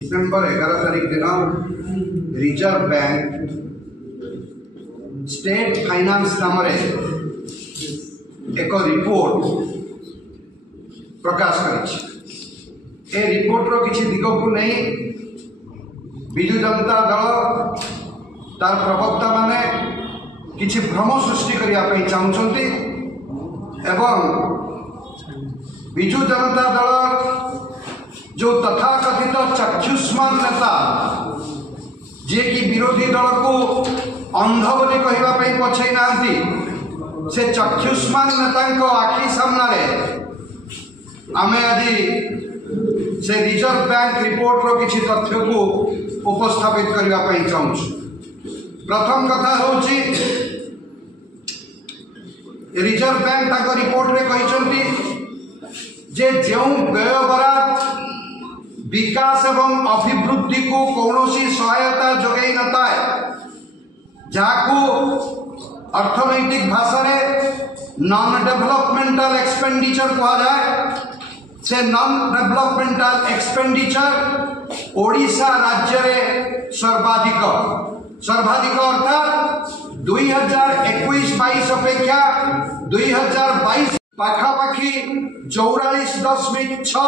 December 11 तारीख दिन reserve bank state finance नाम एक रिपोर्ट प्रकाश कर रिपोर्टर किसी दिग को नहीं विजु जनता दल तार प्रवक्ता माने किसी भ्रम सृष्टि करने चाहते एवं विजु जनता दल जो तथाकथित चक्षुष्मान नेता जे कि विरोधी दल को अंध बोली कहवाई पछई ना से चक्षुष्मान नेता आखि सामने आमे आज से रिजर्व बैंक रिपोर्टर किसी तथ्य को उपस्थापित करने चाहूँ। प्रथम कथा होची रिजर्व बैंक ताको रिपोर्ट रे कहते जे जो व्यय बराद विकास एवं अभिवृद्धि को कौनसी सहायता जोगई न थाए जहाँ अर्थनैतिक भाषा नॉन डेवलपमेंटल एक्सपेंडिचर कहा जाए से नॉन डेवलपमेंटल एक्सपेंडिचर ओडिशा राज्य रे सर्वाधिक अर्थात 2021-22 अपेक्षा 2022 पाखापाखि 44.6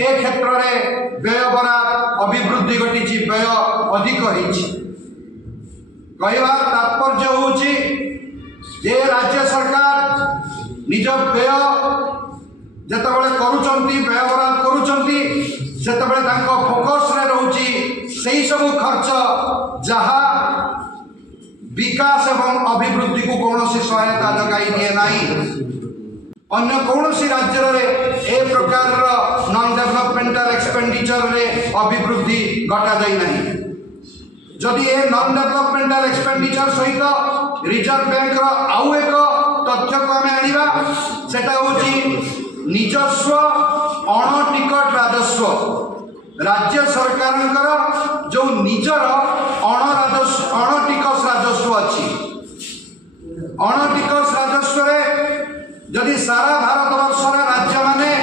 ए क्षेत्र में व्यय बराद अभिवृद्धि घटी व्यय अधिक कहवार तात्पर्य होची जे राज्य सरकार निज व्यय जेतबेले करूचंती व्यय बराद करूचंती सेतबेले तांको फोकस रे रहूची सेही सब खर्च जहा विकास एवं अभिवृद्धि को कौनसी सहायता जगाई दिए नहीं। अन्य कौनसी राज्य ए प्रकार नॉन डेवलपमेंटल एक्सपेंडिचर रे अभिवृद्धि घटा जाई नहीं। जदि ए नॉन डेवलपमेंटल एक्सपेंडिचर सहित रिजर्व बैंक आउ एक तथ्य को आम आनिबा सेटा होची निजस्व अणटिकट राजस्व राज्य सरकार जो निजर अणटिकस राजस्व अच्छी अणटिकस राजस्व रे जदि सारा भारत वर्ष राज्य माने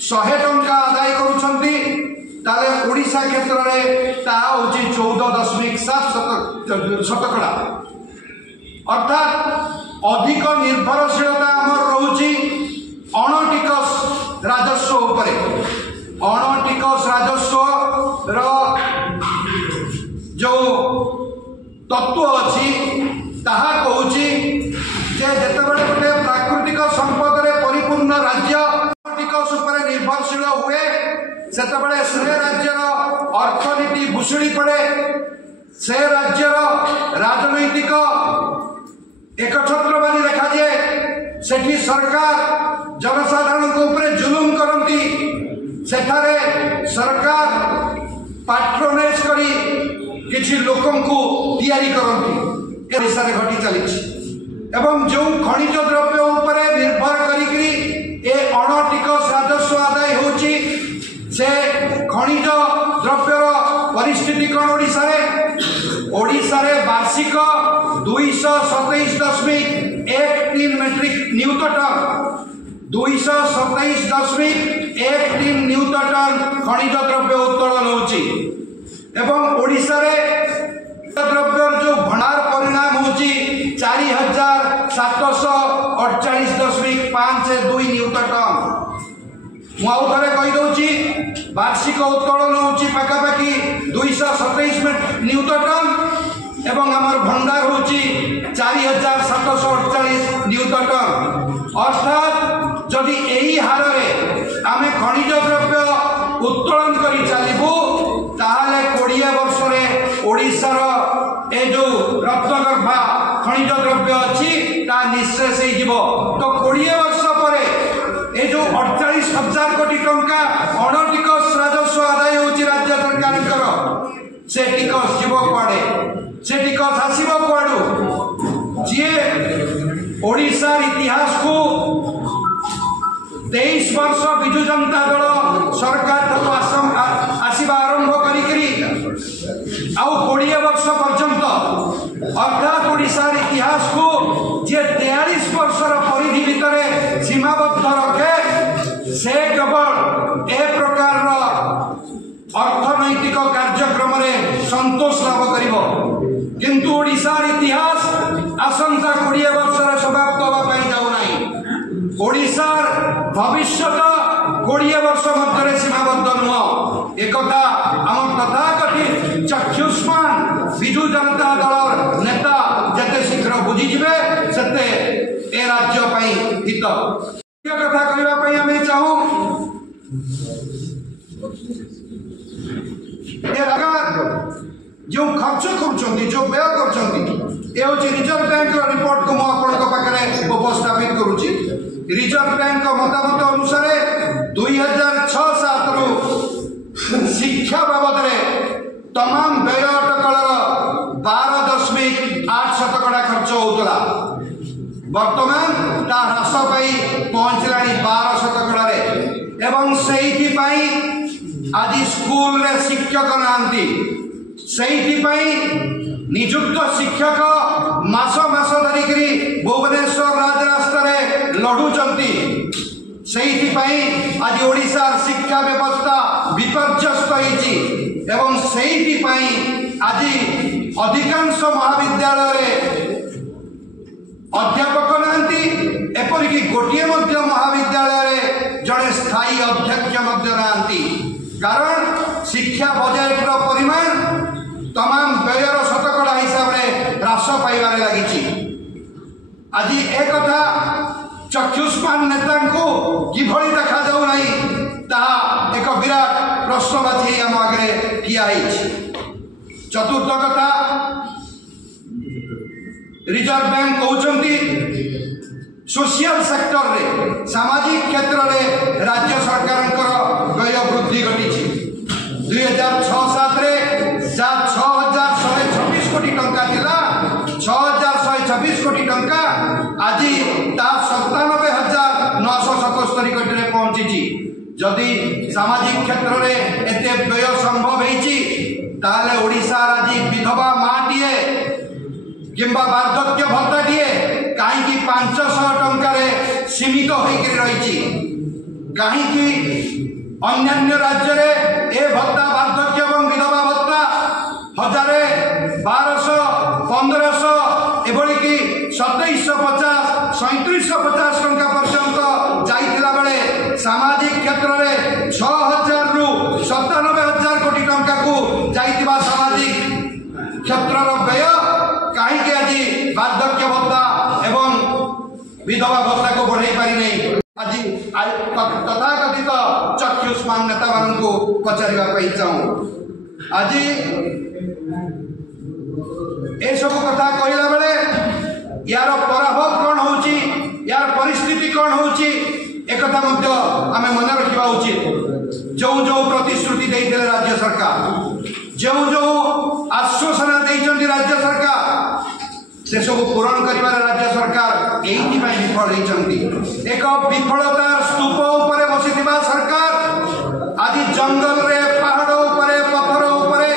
100 टंका आदाय करुछंती ताले ओडिशा क्षेत्र रे ता होची 14.7 शतकड़ा अर्थात अधिक निर्भरशीलता आमर रहूची अणटिकस राजस्व उपरे। अणटिकस राजस्व रो जो तत्व अच्छी ताहा कहूची जे जेतेबेले गोटे प्राकृतिक संपद रे परिपूर्ण राज्य अणटिकस उपरे निर्भरशील हुए सेतेबेले से राज्यर अर्थनीति भुशुड़ी पड़े से राज्यर राजनैतिक एकछत्रवादी देखा जाए सेठी सरकार जनसाधारण को ऊपर जुलुम करती सेठारे सरकार पाट्रोनेज करी किसी लोकों को तैयारी करती ओडिशा रे घटी चली एवं जो खनिज द्रव्य उपरे निर्भर करी ए अणटिकस राजस्व आदाय होची से खनिज द्रव्यर परिस्थिति कौन ओडिशा रे वार्षिक 227.13 मेट्रिक न्यूटन 227.13 न्यूटन खनिज द्रव्य उत्तोलन होची एवं ओडिशा रे द्रव्य जो भंडार परिणाम होची 4748.52 न्यूटन मुझे कहीदे वार्षिक उत्तोलन होची पाखापाखि 227 न्यूटन एवं आमर भंडार होची 4748 न्यूटन अर्थात जदि यही हार में आम खनिज द्रव्य उत्तोलन कर चलू ताहले 20 वर्ष में ओडिशार ए जो रत्नगर्भा खनिज द्रव्य अच्छी ता निशेष हो तो 20 वर्ष पर ए जो 48,000 कोटी टंका अणटिकस राजस्व आदाय होची राज्य सरकार से टिकस जीव कुआड़े से टिकस आसब कुआड़ू जी ओडिशार इतिहास को 23 वर्ष विजु जनता दल सरकार आसवा आरंभ करी 20 वर्ष पर्यंत अर्थात ओडिशार इतिहास को जे 43 वर्षर परिधि भितर सीमाबद्ध रखे से केवल ए प्रकार अर्थनैतिक कार्यक्रम संतोष लाभ करिवो किंतु ओडिशार इतिहास आसंता 20 वर्ष समाप्त होगा जाऊ नहीं। ओडिशार भविष्यत 20 वर्ष मध्य सीमाबद्ध नुह एक आम तथाकथित चक्षुष्मान विजु जनता दल नेता जिते शीघ्र बुझीजे से ए राज्य हित कथा कहवाई चाहूँ जो खर्च कर जो व्यय कर रिजर्व बैंक रिपोर्ट को मुझे उपस्थापित करुच्ची। रिजर्व बैंक मतामत अनुसार 2006-07 रु शिक्षा बाबद तमाम व्यय अटकल 12.8% खर्च होता वर्तमान ता ह्रास पाई पहुंचला 12% एवं से आज स्कूल रे शिक्षक नांती निजुक्त शिक्षक मास मास धरिकी भुवनेश्वर राजरास्तार लड़ुंट आज ओडिशा शिक्षा व्यवस्था विपर्यस्त होती आज अधिकांश महाविद्यालय अध्यापक नांती एपरिकी गोटे महाविद्यालय जड़े स्थायी अध्यक्ष नांती कारण शिक्षा बजेट परिमाण तमाम व्ययर शतकड़ा हिसाब से ह्रास पाइबार लगी। आज एक चक्षुष्मान नेता किभली देखा जाऊ नहीं एक विराट प्रश्नवाची आम आगे ठिया। चतुर्थ कथा रिजर्व बैंक कहते सोशल सेक्टर रे सामाजिक क्षेत्र में राज्य सरकार व्यय वृद्धि घटी 2006-07 जहाँ 6,126 कोटी टंका थिला 6,126 कोटी टंका आज 97,977 कोटी रे पहुंची। जदि सामाजिक क्षेत्र में एते व्यय संभव होईची ताले ओडिशा आज विधवा माटीए किंबा वार्धक्य भत्ताटीए कहीं 500 टंकार सीमित होकर रही कहीं अन्य राज्य में ए भत्ता वार्धक्य और विधवा भत्ता 1000, 1200, 1500 एभली 2750, 3750 टंका पर्यंत जाइथिला बेले सामाजिक क्षेत्र में 6,000 रु 97,000 कोटी टंका को जाइथिबा सामाजिक क्षेत्र व्यय कहीं आज वार्धक्य भत्ता एवं विधवा भत्ता को बढ़ाई पारि नहीं। आज तथाकथित चक्षुष्मान नेता मान पचार चाहूँ आज ए सब कथा कहला बेले यार प्रभाव कौन होची यार परिस्थिति कौन होची एक आम मन रखा उचित। जो जो प्रतिश्रुति देते राज्य सरकार जो जो आश्वासना देते राज्य सरकार से सब पूरण कर राज्य सरकार यही विफल होती। एक विफलतार स्तूप उपरे बसी सरकार आज जंगल रे पहाड़ उपरे पत्थर उपरे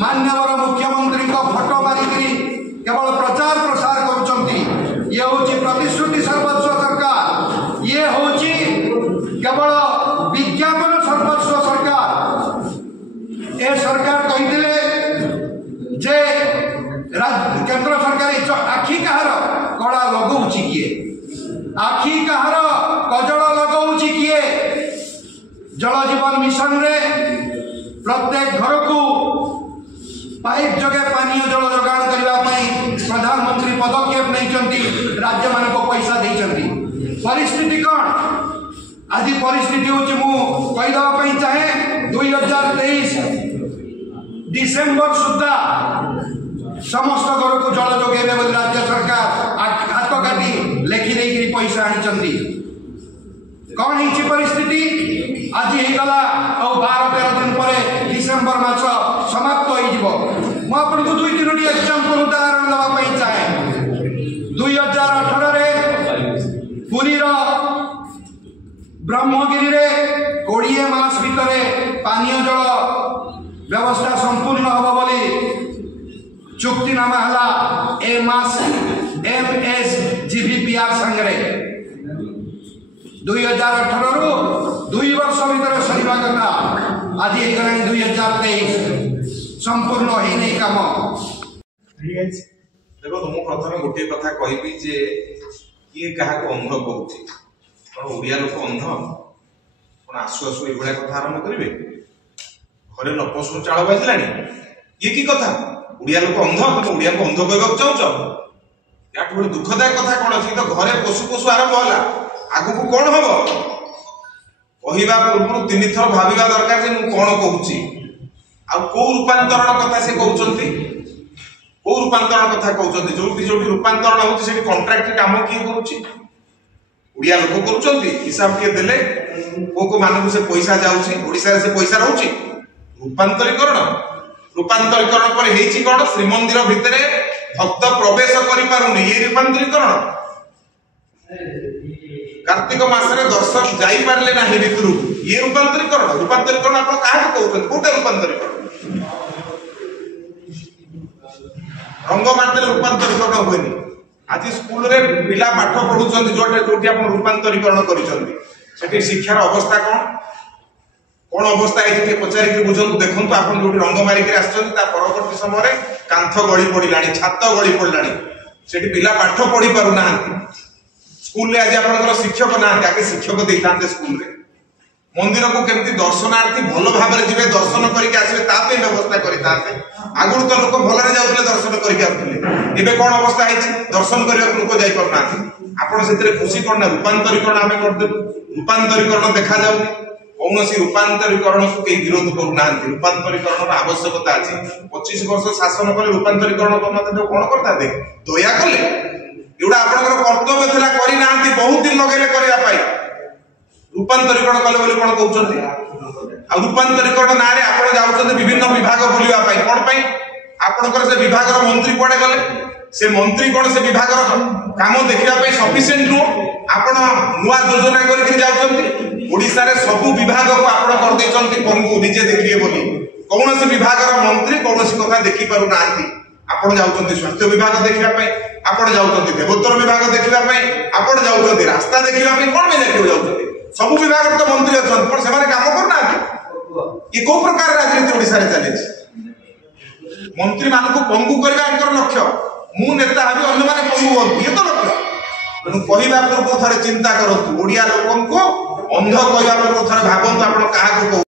मान्यवर मुख्यमंत्री फोटो मारिकी केवल प्रचार प्रसार कर ये हूँ प्रतिश्रुति सर्वस्व सरकार ये हूँ केवल विज्ञापन सर्वस्व सरकार। ए सरकार कहते जे केंद्र सरकार आखि कहार कड़ा लगौची किए आखि कहार कजल लगौची किए जल जीवन मिशन रे प्रत्येक घर को पाइप जगे पानी जल जोगाण करने प्रधानमंत्री पदक्षेप नहीं राज्य मान को पैसा देती। परिस्थिति कौन आज परिस्थिति हूँ कहीदेवाई चाहे 2023 डिसेम्बर सुधा समस्त घर को जल जोगे बोली राज्य सरकार हाथ काटी लेखि देकर पैसा आनी कौन है परिस्थिति आज होगला 12-13 दिन पर डिसेम्बर मास समाप्त हो 2-3 एग्जांपल उदाहरण देवाई चाहे 2018 पुरी ब्रह्मगिरी रे 20 मास भितर पानीय जल व्यवस्था संपूर्ण हम बोली चुक्तिनामा है MSGVPR संगे 2018 रु 2 वर्ष भीतर सरीवा कथा आज 2023 संपूर्ण हो नहीं काम। देखो तुम प्रथम गोटे कथा कहबी जे किए क्या अंध कौच कौन ओडिया लोक अंध कौन आसु आसु ये कथा आरंभ करेंगे घरे न पशु चाल बाजिला ये कि कथा ओडिया लोक अंध तुम ओडिया को अंध कहवाक चाहूच या दुखदायक कथा कौन अच्छी तो घरे पशु पशु आरंभ है आगु को कौन हम कहवा पूर्व 3 थर भाविबा दरकार जे मु कौन कहूची आ को रूपांतरण कथा से कहउचंती को रूपांतरण कथा कहउचंती जोटी जोटी रूपांतरण होची सेठी कॉन्ट्रैक्ट काम किए करूची ओडिया लोक करूचंती हिसाब के देले को मानू से पैसा जाउची ओडिसा से पैसा रहउची रूपांतरीकरण रूपांतरीकरण पर हेची कोन श्रीमंदिर भितरे भक्त प्रवेश करि पारुनी ये रूपांतरीकरण कार्तिक मासरे दर्शक जाई पारले नाही भितरु ये रूपांतरीकरण रूपांतरीकरण आपण काहे कहउछन कोटे रूपांतरीकरण रंग मात्र रूपांतरीकरण होइनी आज स्कूल रे पिला पाठ पढुछन जोटे जोटी आपण रूपांतरीकरण करिसथि सेठी शिक्षार अवस्था कोन अवस्था है जे पचारि के बुझन देखंतु आपण जोटी रंग मारि के आछन ता परवर्ती समय रे कांथ गळी पडिलाणी छात गळी पडिलाणी सेठी पिला पाठ पढी पारु नाहंती स्कूल रे आज आपनकर शिक्षक ना आगे शिक्षक देइतांते स्कूल रे मंदिर को केमती दर्शनार्थी भलो भाबरे जिवे दर्शन करिके आसीबे ता पे व्यवस्था करितांते आगुर तो लोक भलरे जाउतले दर्शन करिके आउतले एबे कोन अवस्था आइछि दर्शन करिया लोक जाई परनाथि आपण सेतरे खुशी कोन रूपांतरीकरण आमे करदे रूपांतरीकरण देखा जाउनी कौनसी रूपांतरीकरण को के विरोध करू नांती रूपांतरीकरण आवश्यकता अछि 25 वर्ष शासन करे रूपांतरीकरण करनते तो कोन करता दे दया कले एउडा आपनकर कर्तव्य थिला करि नांती बहुत दिन लगेले करिया पाई रूपांतरीकरण कले बोले कोन कहउचंती आ रूपांतरीकरण नारे आपण जाउचंती विभिन्न विभाग बुलिवा पाई कोन पाई आपनकर से विभागर मंत्री पडे गले से मंत्री कोन से विभागर काम देखिया पाई सफिशिएंट नो आपण नुवा योजना करि जाउचंती ओडिसा रे सब विभाग को आपण कर देचंती पंगु निजे देखिए बोली कौनसी विभागर मंत्री कौनसी कथा देखि पारु नांती आपण जाउचंती स्वास्थ्य विभाग देखिया पाई आपण जाउचंती देवोत्तर विभाग देखिया पाई आपण जाउचंती रास्ता देखिया पाई कोन में देखियो जाउचंती सब विभाग तो मंत्री अछन पर सेमाने काम करना ये को प्रकार राजनीति ओडिसा रे चले मंत्री मान को पंगु करबा अंतर लक्ष्य मु नेता हबी अन्य माने पंगु होत ये तो लक्ष्य तेणु कहवा पूर्व थरे चिंता करतु ओडिया लोकन को अंध कहवा पूर्व थरे भाबंतु आपण काहा को